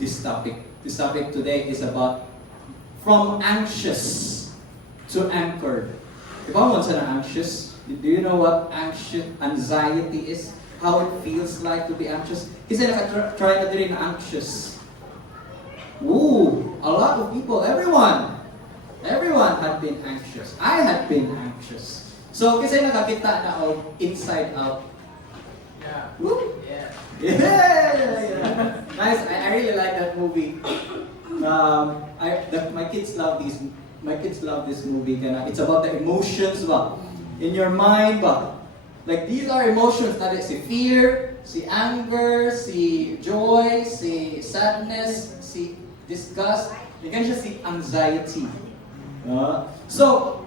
this topic. This topic today is about from anxious to anchored. Diba mo sa na anxious? Do you know what anxiety is? How it feels like to be anxious? Kasi naka-try na din na anxious. Ooh, a lot of people, everyone had been anxious. I had been anxious. So, kasi nakakita na of Inside Out. Yeah. Woo! Yeah. Yeah! Nice. I really like that movie. My kids love this. My kids love this movie. It's about the emotions ba in your mind ba. Like these are emotions na si fear, si anger, si joy, si sadness, si disgust. Yan siya si anxiety. So,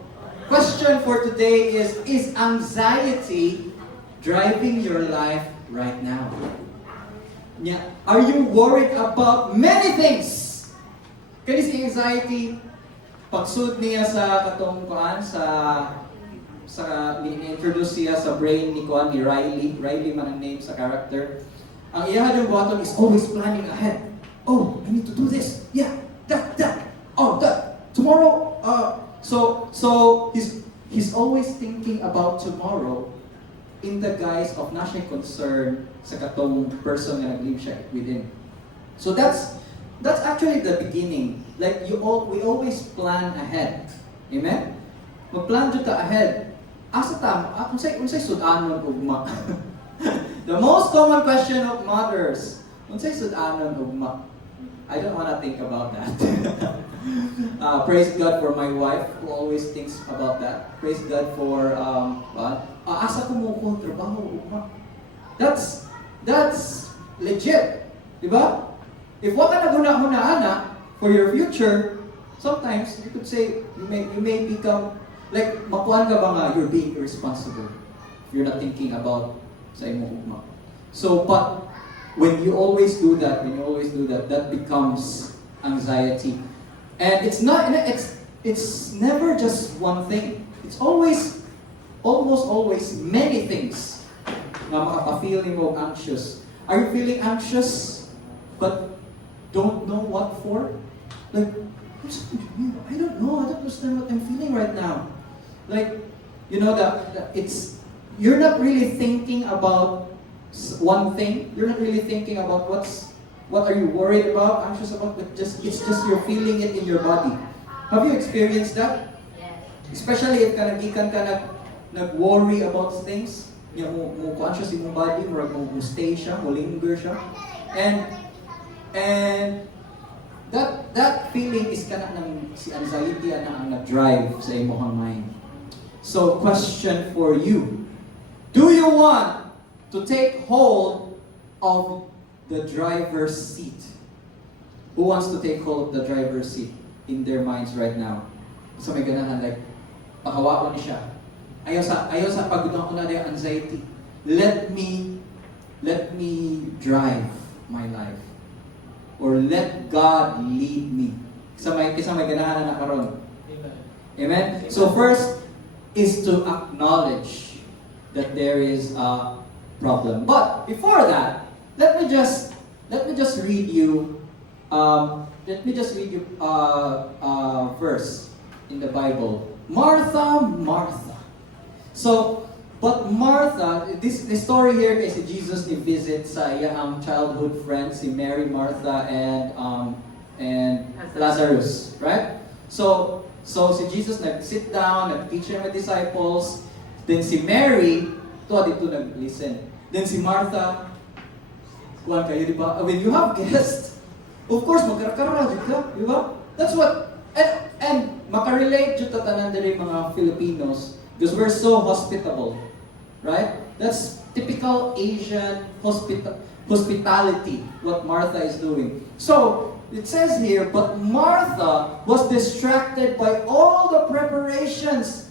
question for today is anxiety driving your life right now? Yeah. Are you worried about many things? Kani si anxiety, pagsud niya sa katong kuan sa ni-introduce siya sa brain ni kuan ni Riley man ang name sa character. Ang iya yung button is always planning ahead. Oh, I need to do this. Yeah, that. Oh, that. Tomorrow, so he's always thinking about tomorrow in the guise of na siya concern sa katong person na nag-live siya within. So that's actually the beginning. Like we always plan ahead. Amen? Mag-plan jud ta ahead. Asa ta, unsay sudanon ugma? The most common question of mothers, unsay sudanon ugma? I don't want to think about that. Praise God for my wife who always thinks about that. Praise God for asa ko mo trabaho ugma. That's legit, di ba? If wa ka naguna-hunaan for your future, sometimes you could say you may become like makuan ka ba nga you're being irresponsible. You're not thinking about sa imong ugma. So but when you always do that, that becomes anxiety. And it's never just one thing. It's almost always many things na makaka-feel mo anxious. Are you feeling anxious but don't know what for? Like, I don't know. I don't understand what I'm feeling right now. Like, you know that you're not really thinking about one thing. You're not really thinking about what are you worried about, anxious about, but it's just you're feeling it in your body. Have you experienced that? Yes. Especially if kanagikan ka nag-worry about things, mo conscious in your body, mo stay siya, mo linger siya. And that feeling is kana ng si anxiety ang nag-drive sa imong mind. So question for you. Do you want to take hold of the driver's seat? Who wants to take hold of the driver's seat in their minds right now? So may ganahan like pakawaon ni siya. Ayaw sa pagdudang ko na yung anxiety. Let me drive my life. Or let God lead me. Kisa may ganahan na karon. Amen? So first is to acknowledge that there is a problem. But before that, let me just read you a verse in the Bible. Martha. So, but Martha, this story here is Jesus visits sa iyang childhood friends, si Mary, Martha, and Lazarus, right? So si Jesus nag-sit down, nag-teach yung disciples. Then si Mary, dito nag-listen. Then si Martha, kuhan kayo, di ba? When you have guests, of course, magkarakara, di ba? That's what, and makarelate dito tanan din mga Filipinos, because we're so hospitable, right? That's typical Asian hospitality, what Martha is doing. So, it says here, but Martha was distracted by all the preparations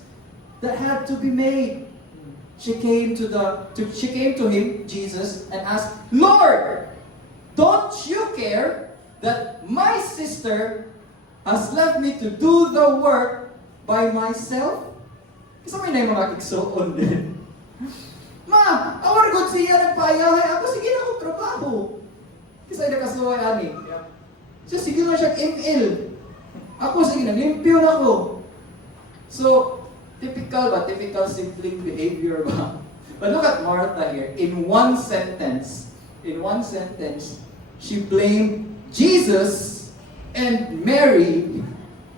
that had to be made. She came to him, Jesus, and asked, Lord, don't you care that my sister has left me to do the work by myself? Kasi may na yung mga igsoon din. Ma, awar good siya nagpayahay ako, sige na akong trabaho. Kasi nakasuway ani. So, sige na siya ML. Ako, sige, naglimpyo na ako. So, typical sibling behavior ba? But look at Martha here. In one sentence, she blamed Jesus and Mary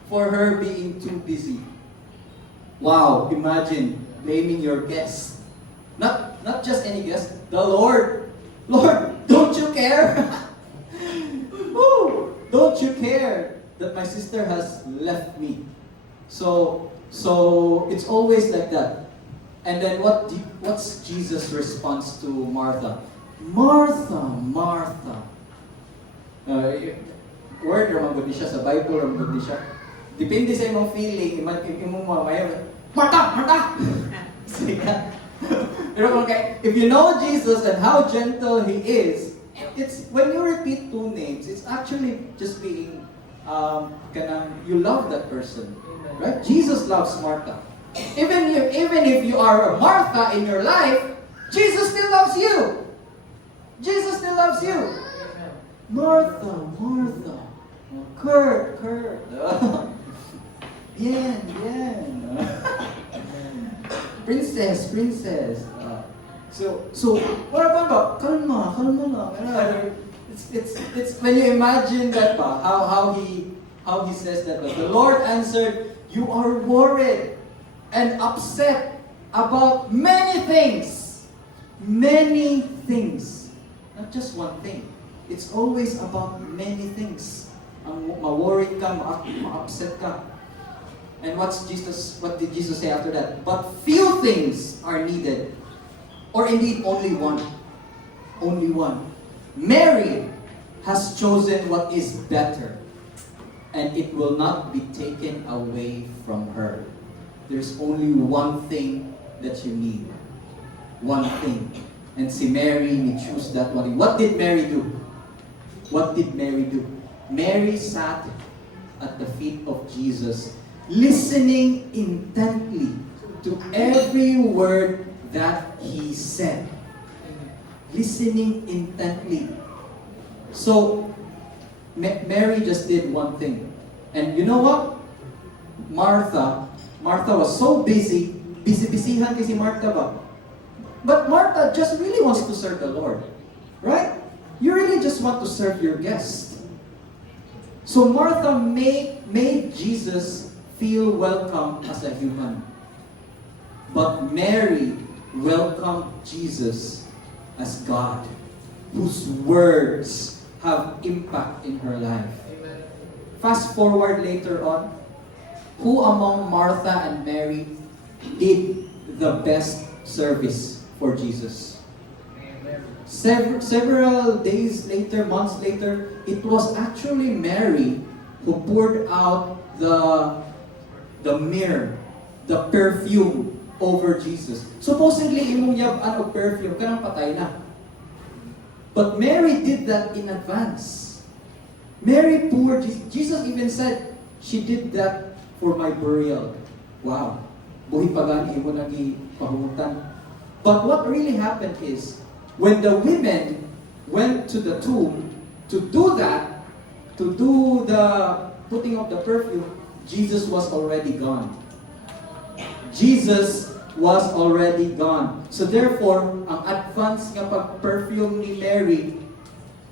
for her being too busy. Wow, imagine blaming your guest. Not just any guest, the Lord. Lord, don't you care? Woo! Don't you care that my sister has left me? So it's always like that. And then what's Jesus' response to Martha? Martha, Martha. Word ramang siya sa Bible, ramang siya. Depende sa imong feeling, imong mamaya, Martha, Martha! Pero if you know Jesus and how gentle He is, it's when you repeat two names, it's actually just being, you love that person. Right? Jesus loves Martha. Even if you are a Martha in your life, Jesus still loves you. Jesus still loves you. Martha, Martha. Kurt. Bien. Princess. So what about kalma lang. It's when you imagine that how he says that. The Lord answered, "You are worried and upset about many things. Many things. Not just one thing. It's always about many things. Ma-worried ka, ma-upset ka." And what did Jesus say after that? But few things are needed. Or indeed only one. Only one. Mary has chosen what is better, and it will not be taken away from her. There's only one thing that you need. One thing. And si Mary, we choose that one. What did Mary do? What did Mary do? Mary sat at the feet of Jesus, listening intently to every word that He said. Listening intently. So, Mary just did one thing. And you know what? Martha was so busy. Busy-busyhan kasi Martha ba? But Martha just really wants to serve the Lord. Right? You really just want to serve your guest. So Martha made Jesus feel welcome as a human. But Mary welcomed Jesus as God, whose words have impact in her life. Amen. Fast forward later on, who among Martha and Mary did the best service for Jesus? Several days later, months later, it was actually Mary who poured out the myrrh, the perfume over Jesus. Supposedly, imong yab perfume, kanang patay na. But Mary did that in advance. Mary poured, Jesus even said, she did that for my burial. Wow. Buhi pa gani mo nagi pahumutan. But what really happened is, when the women went to the tomb to do that, to do the putting of the perfume, Jesus was already gone. Jesus was already gone. So therefore, ang advance nga pag-perfume ni Mary,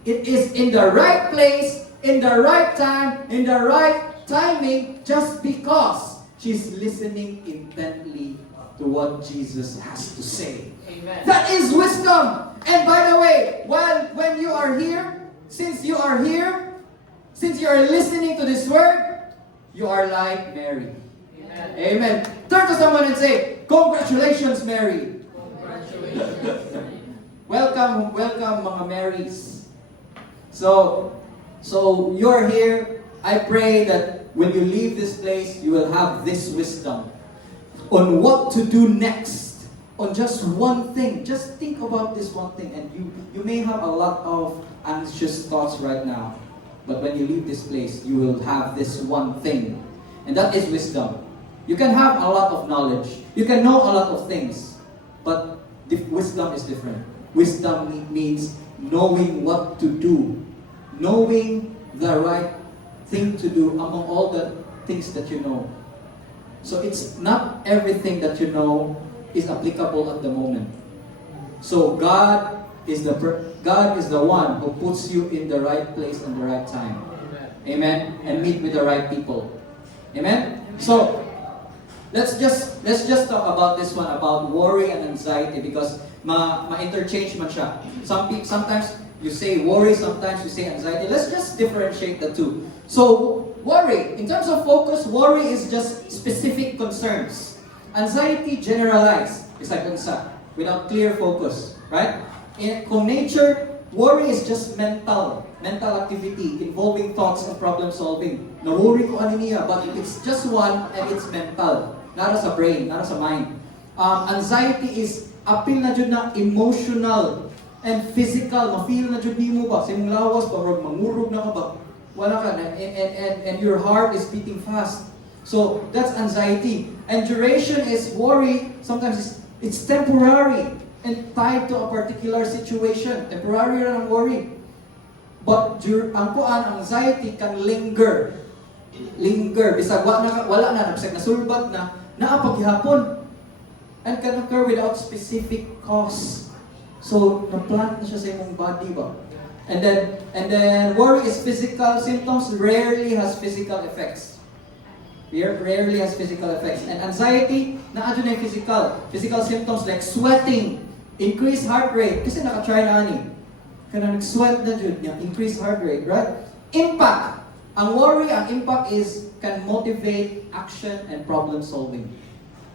it is in the right place, in the right time, in the right timing, just because she's listening intently to what Jesus has to say. Amen. That is wisdom. And by the way, when you are here, since you are listening to this word, you are like Mary. Amen. Amen. Turn to someone and say, "Congratulations, Mary." Congratulations. welcome mga Marys. So you're here. I pray that when you leave this place, you will have this wisdom on what to do next. On just one thing. Just think about this one thing, and you may have a lot of anxious thoughts right now. But when you leave this place, you will have this one thing. And that is wisdom. You can have a lot of knowledge. You can know a lot of things. But wisdom is different. Wisdom means knowing what to do. Knowing the right thing to do among all the things that you know. So it's not everything that you know is applicable at the moment. So God is the one who puts you in the right place and the right time. Amen. And meet with the right people. Amen. So let's just talk about this one, about worry and anxiety, because ma-interchange man siya. Sometimes you say worry, sometimes you say anxiety. Let's just differentiate the two. So worry, in terms of focus, worry is just specific concerns. Anxiety, generalized. It's like unsa, without clear focus, right? Kung nature, worry is just mental activity involving thoughts and problem solving. Na-worry ko ano niya, but it's just one and it's mental. Nara sa brain, nara sa mind. Anxiety is appeal na jud na emotional and physical. Ma-feel na jud nimo ba? Sa imong lawas ba? Mangurog na ka ba? Wala ka. And your heart is beating fast. So that's anxiety. And duration is worry. Sometimes it's temporary and tied to a particular situation. Temporary lang ang worry. But ang anxiety can linger. Bisag wala na, bisag nasulbat na, naapaghihapon. And can occur without specific cause. So, na-plant na siya sa imong body ba? And then worry is physical symptoms, rarely has physical effects. Rarely has physical effects. And anxiety, naadyo na yung physical symptoms like sweating, increased heart rate, kasi naka-try na ani. Kaya nag-sweat na jud niya, increased heart rate, right? Impact. Ang worry, ang impact can motivate action and problem solving.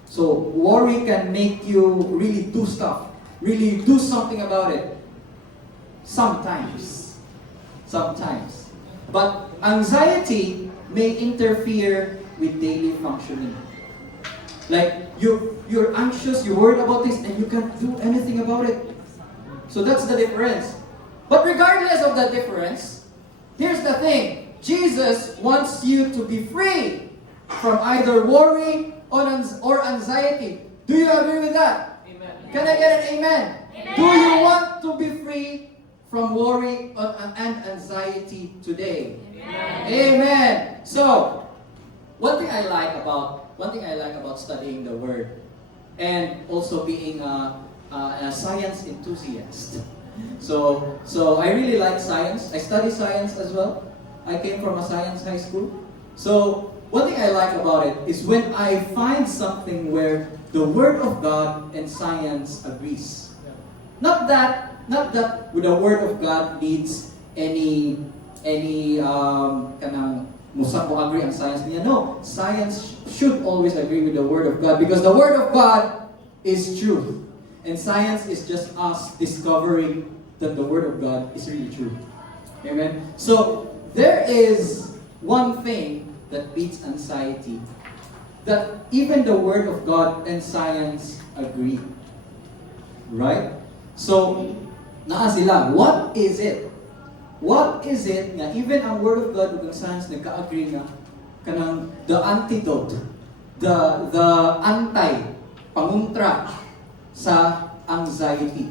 So, worry can make you really do stuff. Really do something about it. Sometimes. But anxiety may interfere with daily functioning. Like, you're anxious, you're worried about this, and you can't do anything about it. So that's the difference. But regardless of the difference, here's the thing. Jesus wants you to be free from either worry or anxiety. Do you agree with that? Amen. Can I get an amen? Amen. Do you want to be free from worry and anxiety today? Amen. Amen. So, one thing I like about studying the Word and also being a science enthusiast. So I really like science. I study science as well. I came from a science high school. So one thing I like about it is when I find something where the Word of God and science agrees. Not that with the Word of God needs any kanang musak mo agree ang science niya. No, science should always agree with the Word of God because the Word of God is truth. And science is just us discovering that the Word of God is really true. Amen? So, there is one thing that beats anxiety, that even the Word of God and science agree. Right? So, naa sila. What is it? What is it nga even ang Word of God ug ang science nagka-agree nga kanang the antidote, the anti, panguntra sa anxiety.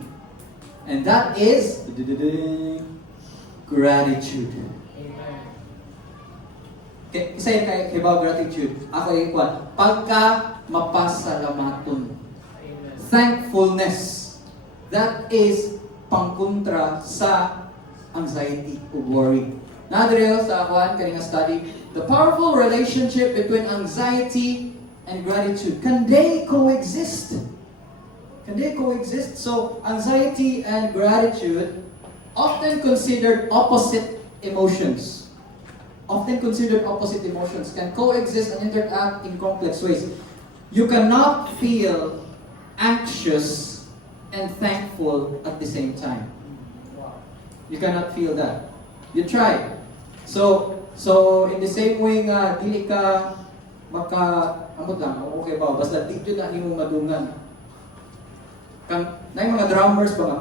And that is gratitude. Isa kay about gratitude. Ako yung kwan. Pagka mapasalamaton. Thankfulness. That is pangkontra sa anxiety or worry. Nadriyo sa kwan kaning study, the powerful relationship between anxiety and gratitude. Can they coexist? Can they coexist? So, anxiety and gratitude, often considered opposite emotions. Often considered opposite emotions can coexist and interact in complex ways. You cannot feel anxious and thankful at the same time. You cannot feel that. You try. So in the same way nga, dili ka amot lang, okay ba? Basta di na nimo madungan. Na yung mga drummers ba nga,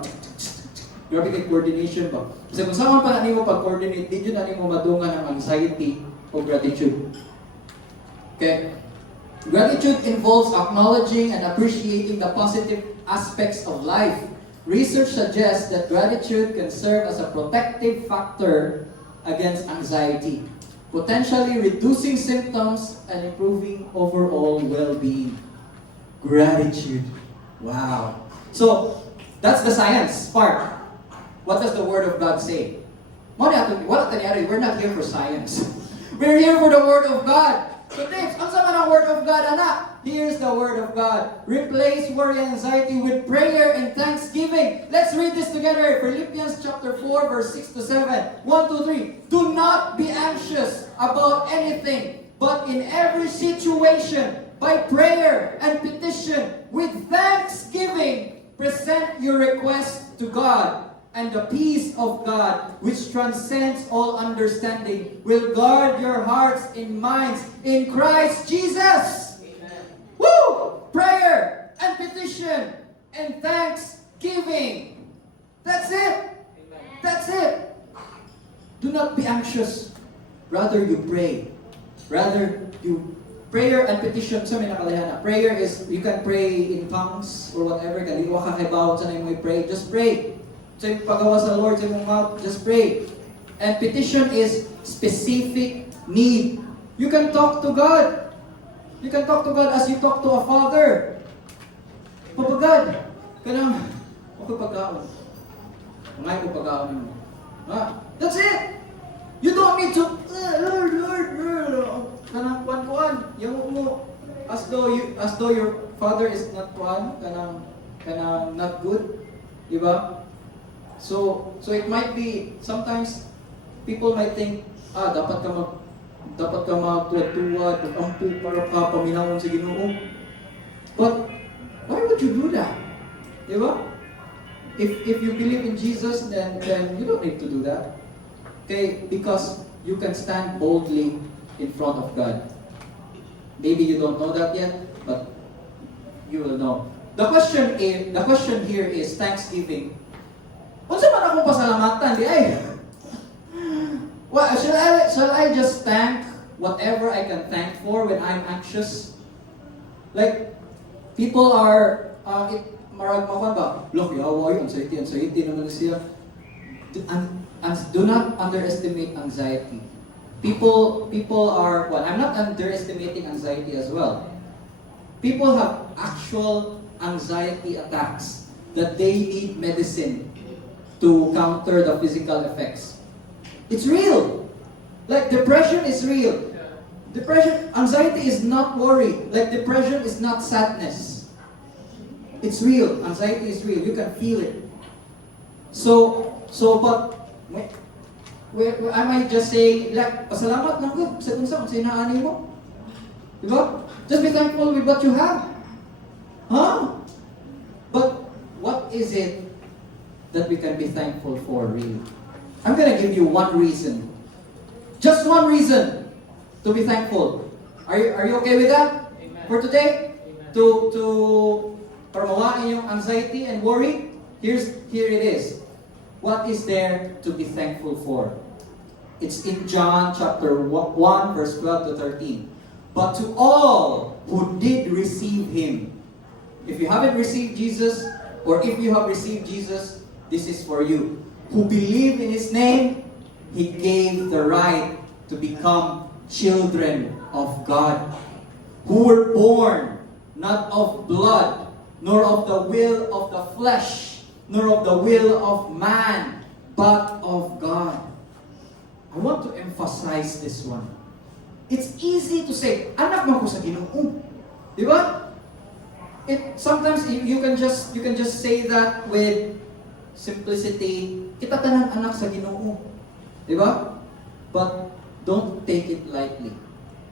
grabe kay coordination ba? Kasi kung saan pa na nimo pag-coordinate, di na nimo madungan ang anxiety o gratitude. Okay? Gratitude involves acknowledging and appreciating the positive aspects of life. Research suggests that gratitude can serve as a protective factor against anxiety, potentially reducing symptoms and improving overall well-being. Gratitude. Wow. So, that's the science part. What does the Word of God say? We're not here for science. We're here for the Word of God. So, Dave, ang sama ng Word of God, anak? Here's the Word of God. Replace worry and anxiety with prayer and thanksgiving. Let's read this together. Philippians chapter 4, verse 6 to 7. 1, 2, 3. Do not be anxious about anything, but in every situation, by prayer and petition, with thanksgiving, present your request to God. And the peace of God, which transcends all understanding, will guard your hearts and minds in Christ Jesus. Amen. Woo! Prayer and petition and thanksgiving. That's it. Amen. That's it. Do not be anxious. Rather, you pray. Prayer and petition. So, may nakalaya na. Prayer is, you can pray in tongues or whatever. Kaliwa ka kay bawat sa na pray. Just pray. So, pagawa sa Lord sa mong mouth, just pray. And petition is specific need. You can talk to God. You can talk to God as you talk to a father. Papa God, kanang, ako pagkaon. Ngay ko pagkaon mo. That's it! You don't need to, Lord, kanang kuan. Yung mo, as though your father is not kuan, kanang not good. Diba? So it might be, sometimes people might think, dapat ka magtuwa-tuwa, ampu para ka paminawon sa Ginoo. But why would you do that? Diba? If you believe in Jesus, then you don't need to do that. Okay, because you can stand boldly in front of God. Maybe you don't know that yet, but you will know. The question here is thanksgiving. Unsa man akong pasalamatan di ay? Well, shall I just thank whatever I can thank for when I'm anxious? Like people are marag makuan ba? Look, yawa yun, anxiety naman siya. Do not underestimate anxiety. People are, well, I'm not underestimating anxiety as well. People have actual anxiety attacks that they need medicine to counter the physical effects. It's real. Like depression is real. Anxiety is not worry. Like depression is not sadness. It's real. Anxiety is real. You can feel it. But I might just say, like, pasalamat lang ko sa kung sinaani mo. Diba? Just be thankful with what you have. Huh? But what is it that we can be thankful for, really? I'm going to give you one reason. Just one reason to be thankful. Are you okay with that? Amen. For today? Amen. To parmawain yung anxiety and worry? Here it is. What is there to be thankful for? It's in John chapter 1, verse 12 to 13. But to all who did receive Him. If you haven't received Jesus, or if you have received Jesus, this is for you. Who believe in His name, He gave the right to become children of God. Who were born not of blood, nor of the will of the flesh, nor of the will of man, but of God. I want to emphasize this one. It's easy to say, anak mo ko sa Ginoo. Di ba? Sometimes you can just say that with simplicity. Kita tanan anak sa Ginoo. Di ba? But don't take it lightly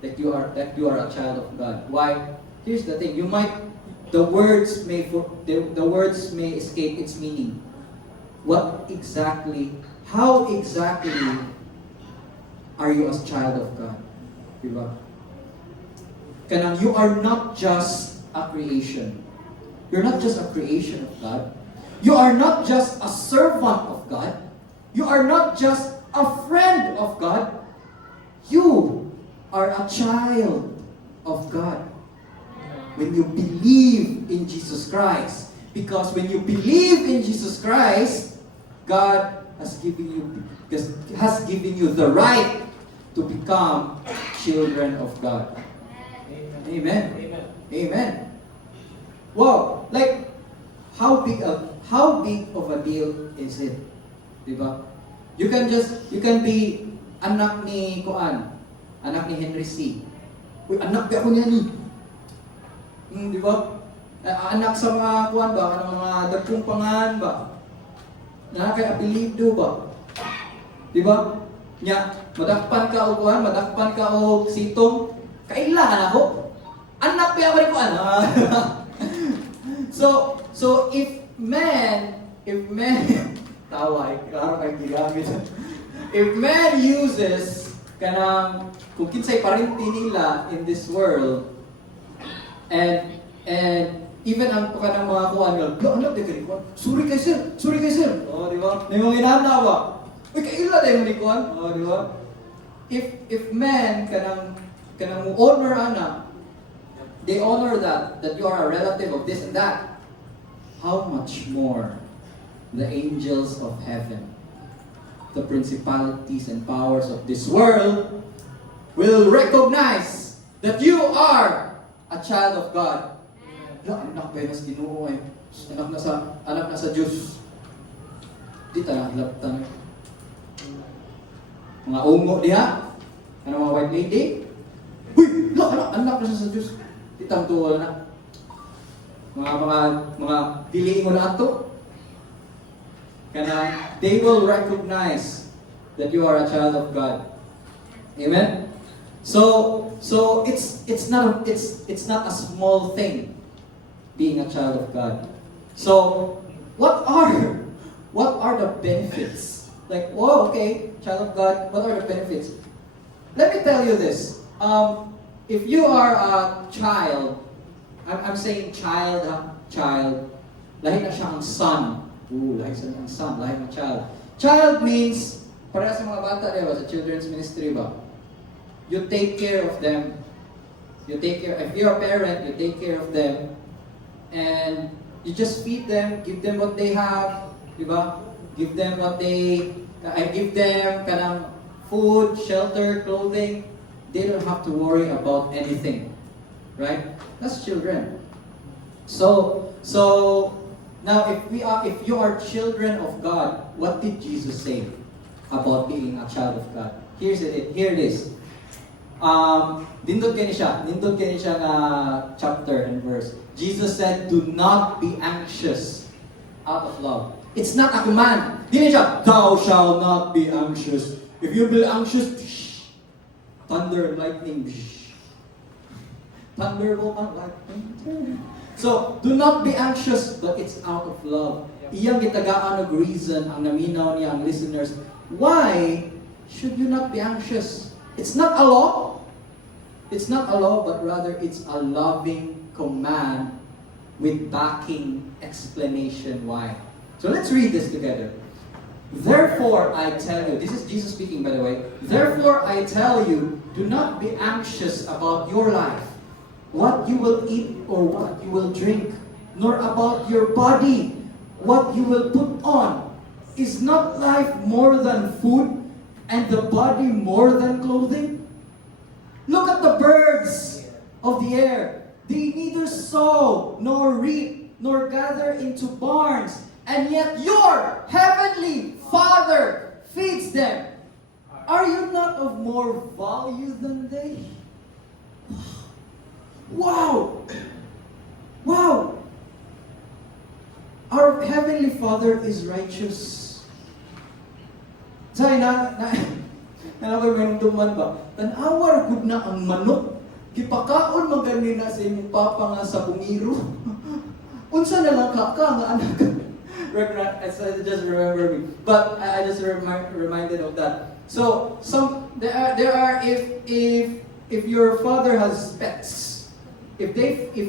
that you are a child of God. Why? Here's the thing. The words may escape its meaning. How exactly are you a child of God? Diba? Kanang you are not just a creation. You're not just a creation of God. You are not just a servant of God. You are not just a friend of God. You are a child of God. When you believe in Jesus Christ. Because when you believe in Jesus Christ, God has given you the right to become children of God. Amen. Amen. Amen. Wow, like how big of a deal is it? Diba? You can be anak ni Kuan, anak ni Henry C. Uy, anak ba ako niya ni? Diba? Anak sa mga Kuan ba, mga dagkong pangan ba? Na kay apelido ba? Diba? Nya, madakpan ka o Kuan, madakpan ka o sitong, kailangan ako. Anak ba ako ni Kuan? So if man tawa, klaro kay gigamit. If man uses kanang kung kinsay parinti nila in this world, and even ang kanang mga kuan nga, ano de kay kuan? Sorry kay sir. Oh, di ba? May mga inana ba? Uy, kaila day mo ni kuan? Oh, di ba? If man kanang mo honor ana, they honor that you are a relative of this and that. How much more the angels of heaven, the principalities and powers of this world, will recognize that you are a child of God. Anak ba mas Ginoo eh. Anak na sa Diyos. Di ta naglaptan. Mga ungo diha. Ano mga white lady? Uy, anak na sa Diyos. Di ta tuwa na. Mga piliin mo na ato. Kana they will recognize that you are a child of God. Amen. So it's not a small thing being a child of God. So what are the benefits? Like, oh, okay, child of God, what are the benefits? Let me tell you this. If you are a child, I'm saying child, lahi na siya ang son. Lahi sa ang son, lahi ng child. Child means, para sa mga bata, diba, sa children's ministry ba? You take care of them. If you're a parent, you take care of them. And you just feed them, give them what they have, diba? Give them kanang food, shelter, clothing. They don't have to worry about anything. Right? That's children. So now if you are children of God, what did Jesus say about being a child of God? Here it is. Nindot kani siya nga chapter and verse. Jesus said, "Do not be anxious out of love." It's not a command. Dili siya, "Thou shall not be anxious." If you be anxious, thunder and lightning. Thunderbolt and lightning. So, do not be anxious, but it's out of love. Iyang gitagaan og reason ang naminaw niya ang listeners. Why should you not be anxious? It's not a law. It's not a law, but rather it's a loving command with backing explanation why. So let's read this together. Therefore, I tell you, this is Jesus speaking, by the way. Therefore, I tell you, do not be anxious about your life, what you will eat or what you will drink, nor about your body, what you will put on. Is not life more than food, and the body more than clothing? Look at the birds of the air. They neither sow, nor reap, nor gather into barns, and yet your heavenly Father feeds them. Are you not of more value than they? Wow! Wow! Our Heavenly Father is righteous. Say na nagmenduman ba? Tan-awar gud na ang manok. Gipakaon magani na sa imong papa nga sa bungiro. Unsa na lang ka nga anak. I just remember me. But I just reminded of that. So there are if your father has pets, if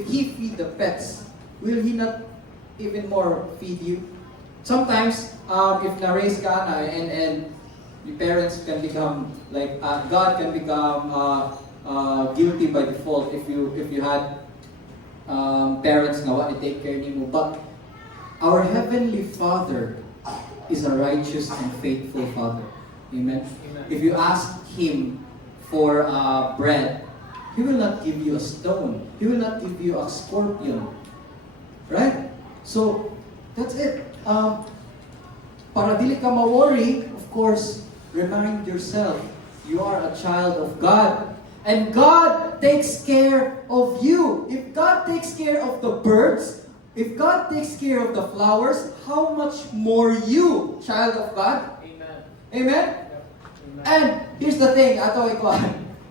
he feed the pets, will he not even more feed you? Sometimes if na-raise ka na and your parents can become like God can become guilty by default if you had parents na what they take care nimo. But our Heavenly Father is a righteous and faithful Father. Amen? Amen. If you ask Him for bread, He will not give you a stone. He will not give you a scorpion. Right? So, that's it. Para dili ka ma-worry, of course, remind yourself, you are a child of God. And God takes care of you. If God takes care of the birds, if God takes care of the flowers, how much more you, child of God? Amen. Amen? Amen. And here's the thing, ato ikaw,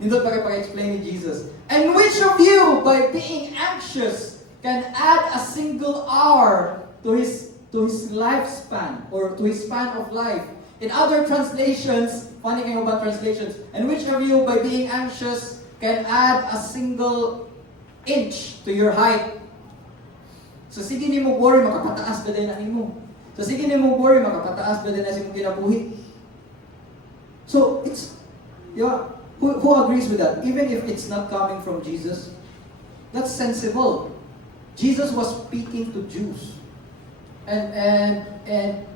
nindot pag-explain ni Jesus. And which of you, by being anxious, can add a single hour to his lifespan or to his span of life? In other translations, funny kayo about translations, and which of you, by being anxious, can add a single inch to your height? So sige ni mo worry, makapataas ba din na mo? So sige ni mo worry, makapataas ba din na si mong kinabuhi? So it's, yeah, who agrees with that? Even if it's not coming from Jesus, that's sensible. Jesus was speaking to Jews. And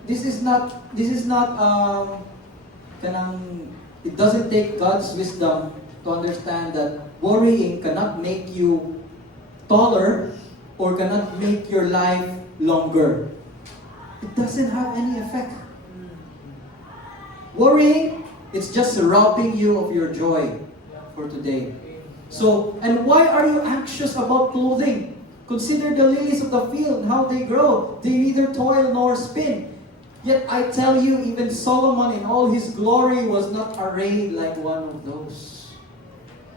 this is not it doesn't take God's wisdom to understand that worrying cannot make you taller or cannot make your life longer. It doesn't have any effect. Worrying, it's just robbing you of your joy for today. So, and why are you anxious about clothing? Consider the lilies of the field, how they grow. They neither toil nor spin. Yet I tell you, even Solomon in all his glory was not arrayed like one of those.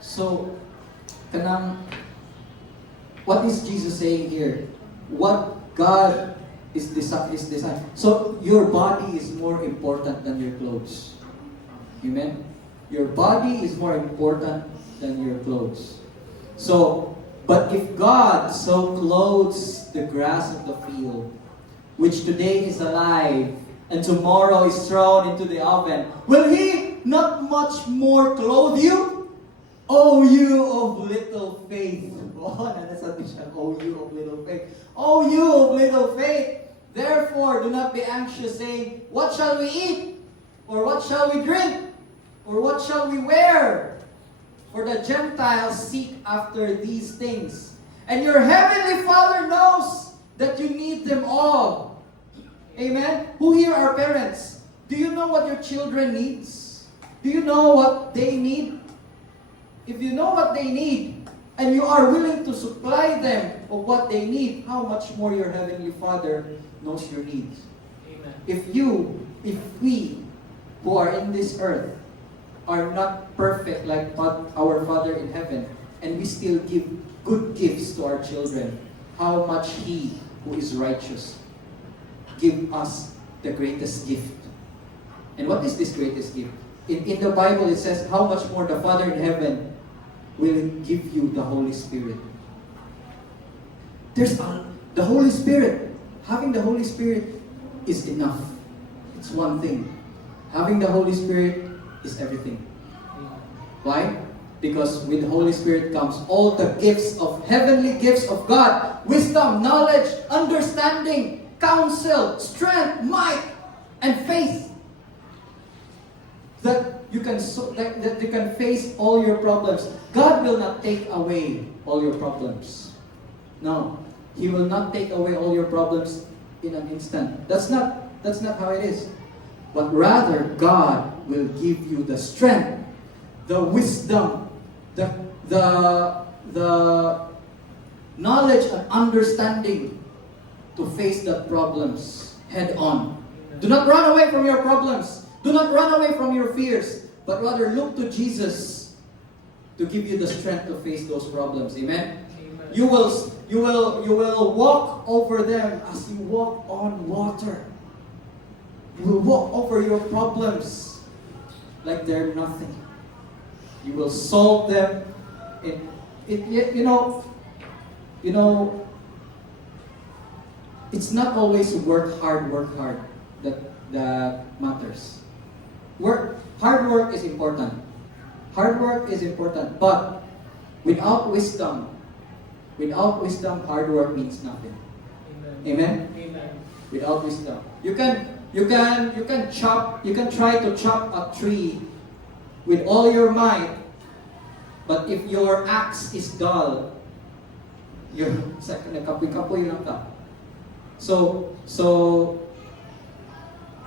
So, what is Jesus saying here? What God is designed. So, your body is more important than your clothes. Amen? Your body is more important than your clothes. So, but if God so clothes the grass of the field, which today is alive and tomorrow is thrown into the oven, will He not much more clothe you? O you of little faith. Oh, you of little faith. O you of little faith. Therefore, do not be anxious, saying, what shall we eat? Or what shall we drink? Or what shall we wear? For the Gentiles seek after these things. And your heavenly Father knows that you need them all. Amen? Who here are parents? Do you know what your children needs? Do you know what they need? If you know what they need, and you are willing to supply them of what they need, how much more your heavenly Father knows your needs. Amen. If we who are in this earth are not perfect like our Father in heaven, and we still give good gifts to our children, how much He who is righteous give us the greatest gift. And what is this greatest gift? In the Bible it says, how much more the Father in heaven will give you the Holy Spirit. The Holy Spirit. Having the Holy Spirit is enough. It's one thing. Having the Holy Spirit is everything. Why? Because with the Holy Spirit comes all the gifts of heavenly gifts of God. Wisdom, knowledge, understanding, counsel, strength, might, and faith. That you can face all your problems. God will not take away all your problems. No. He will not take away all your problems in an instant. That's not how it is. But rather, God will give you the strength, the wisdom, the knowledge and understanding to face the problems head on. Do not run away from your problems. Do not run away from your fears, but rather look to Jesus to give you the strength to face those problems. Amen? Amen. You will walk over them as you walk on water. You will walk over your problems like they're nothing. You will solve them. It's not always work hard that matters. Hard work is important. Hard work is important, but without wisdom, hard work means nothing. Amen. Amen? Amen. Without wisdom. You can You can try to chop a tree with all your might, but if your axe is dull, you're nagkapoy-kapoy lang ka. So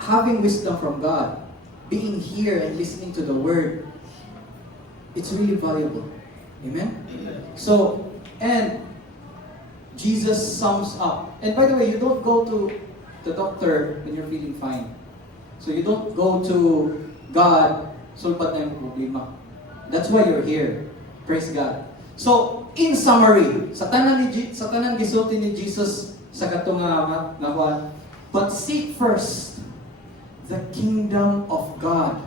having wisdom from God, being here and listening to the word, it's really valuable. Amen? So, and Jesus sums up. And by the way, you don't go to the doctor when you're feeling fine. So you don't go to God, sulpat na yung problema. That's why you're here. Praise God. So, in summary, sa tanan gisulti ni Jesus sa katunga nga but seek first the kingdom of God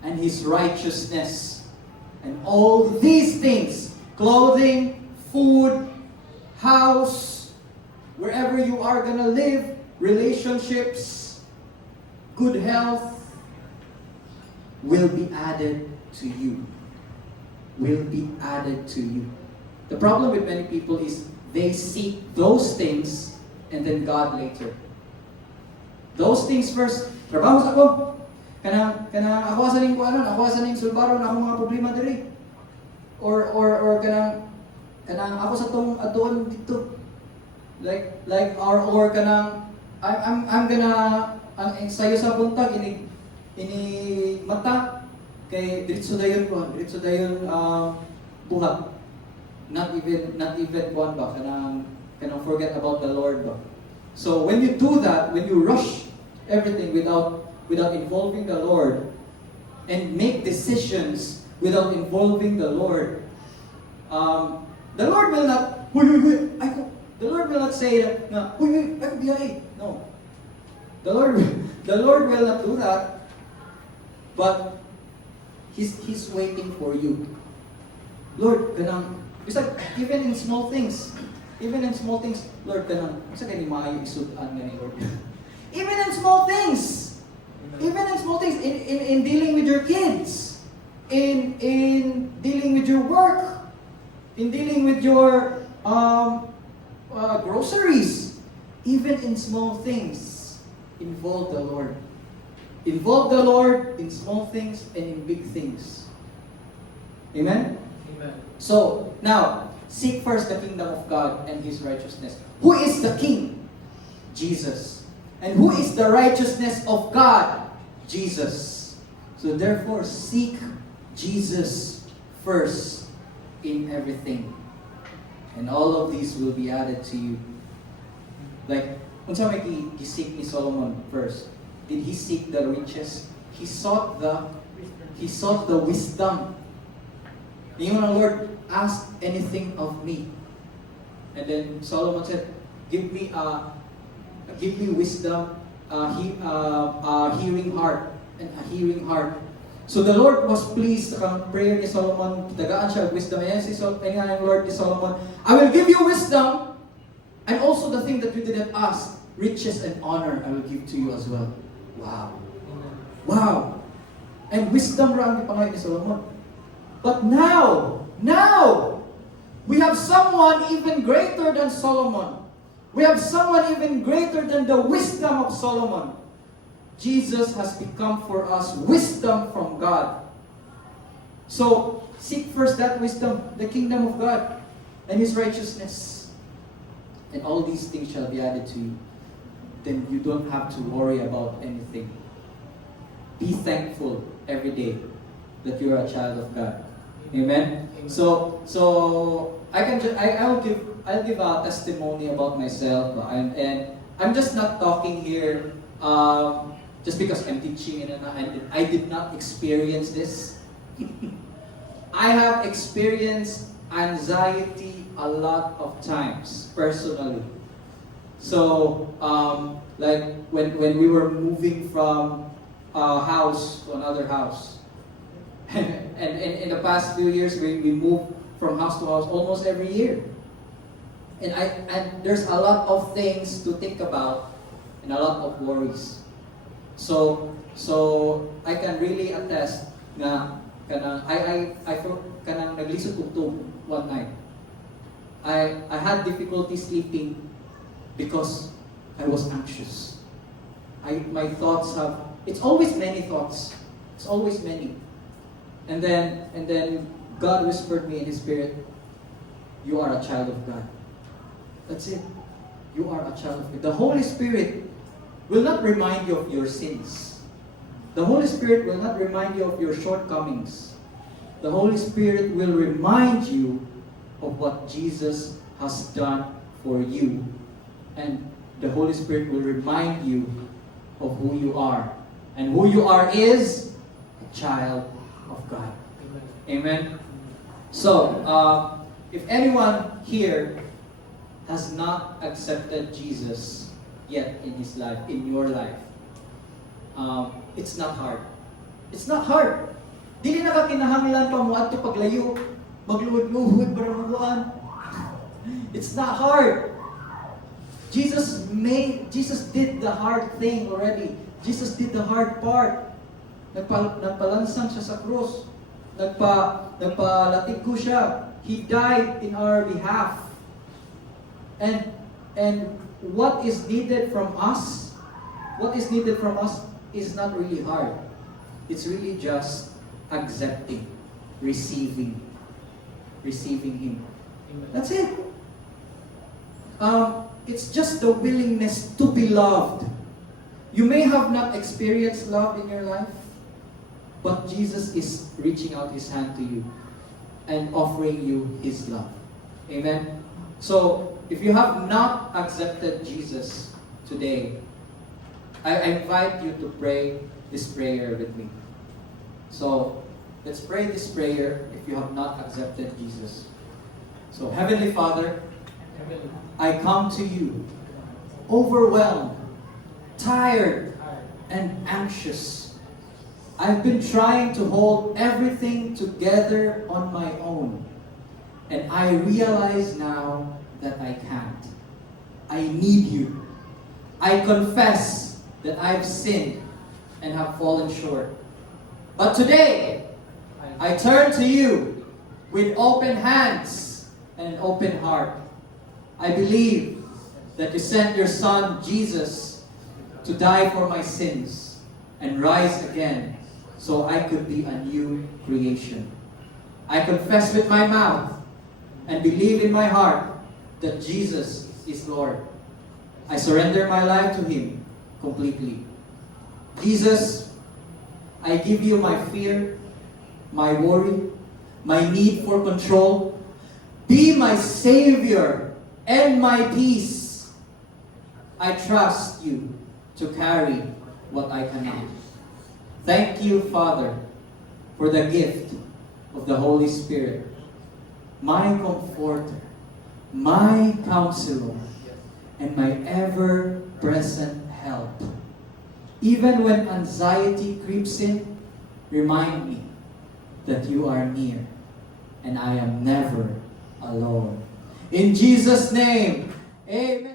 and His righteousness. And all these things, clothing, food, house, wherever you are gonna live, relationships, good health, will be added to you. Will be added to you. The problem with many people is they seek those things and then God later. Those things first. Trabaho sa ako. Kanang ako asaning ko ako asaning sulbaro na akong mga problema diri. Or kanang ako sa tong adon dito. Like or kanang I'm gonna ang ensayo sa buntag ini mata kay diretso dayon buhat. Not even one ba kanang forget about the Lord ba. So when you do that, when you rush everything without involving the Lord and make decisions without involving the Lord, the Lord will not the Lord will not say that no. The Lord will not do that, but He's waiting for you. Lord, it's like even in small things, Lord, sa kani maayo isudan gani Lord. Even in small things, in dealing with your kids, in dealing with your work, in dealing with your groceries, even in small things, involve the Lord. Involve the Lord in small things and in big things. Amen? Amen. So, now, seek first the kingdom of God and His righteousness. Who is the King? Jesus. And who is the righteousness of God? Jesus. So therefore, seek Jesus first in everything. And all of these will be added to you. Like, unsa may gisik ni Solomon first? Did he seek the riches? He sought the wisdom. You know, Lord, ask anything of me. And then Solomon said, give me wisdom, hearing heart, and a hearing heart. So the Lord was pleased sa prayer ni Solomon, tagaan siya ng wisdom. Ayan yung Lord ni Solomon, I will give you wisdom, and also the thing that you didn't ask, riches and honor, I will give to you as well. Wow. Wow. And wisdom ra ang ipangay ni Solomon. But now, we have someone even greater than Solomon. We have someone even greater than the wisdom of Solomon. Jesus has become for us wisdom from God. So, seek first that wisdom, the kingdom of God, and His righteousness. And all these things shall be added to you. Then you don't have to worry about anything. Be thankful every day that you're a child of God. Amen? So I'll give a testimony about myself, and I'm just not talking here just because I'm teaching and I did not experience this. I have experienced anxiety a lot of times personally. So like when we were moving from a house to another house, and in the past few years we moved from house to house almost every year. And there's a lot of things to think about and a lot of worries. So I can really attest na I felt naglisod tugtog one night. I had difficulty sleeping because I was anxious. my thoughts have, it's always many thoughts. It's always many. And then God whispered me in His Spirit, you are a child of God. That's it. You are a child of God. The Holy Spirit will not remind you of your sins. The Holy Spirit will not remind you of your shortcomings. The Holy Spirit will remind you of what Jesus has done for you. And the Holy Spirit will remind you of who you are. And who you are is a child of God. Amen. So, if anyone here has not accepted Jesus yet in his life, in your life, it's not hard. It's not hard. Dili na ka kinahanglan pa mo adto paglayo, magluhod-luhod para mabuan. It's not hard. Jesus did the hard thing already. Jesus did the hard part. Nagpalansang siya sa krus. Nagpalatigko siya. He died in our behalf. And what is needed from us? What is needed from us is not really hard. It's really just accepting, receiving Him. That's it. It's just the willingness to be loved. You may have not experienced love in your life, but Jesus is reaching out His hand to you and offering you His love. Amen? So, if you have not accepted Jesus today, I invite you to pray this prayer with me. So, let's pray this prayer if you have not accepted Jesus. So, Heavenly Father, I come to you overwhelmed, tired, and anxious. I've been trying to hold everything together on my own. And I realize now that I can't. I need you. I confess that I've sinned and have fallen short. But today, I turn to you with open hands and an open heart. I believe that you sent your Son, Jesus, to die for my sins and rise again so I could be a new creation. I confess with my mouth and believe in my heart that Jesus is Lord. I surrender my life to Him completely. Jesus, I give you my fear, my worry, my need for control. Be my Savior and my peace. I trust you to carry what I cannot. Thank you, Father, for the gift of the Holy Spirit, my comforter, my counselor, and my ever-present help. Even when anxiety creeps in, remind me that you are near and I am never alone. In Jesus' name, amen.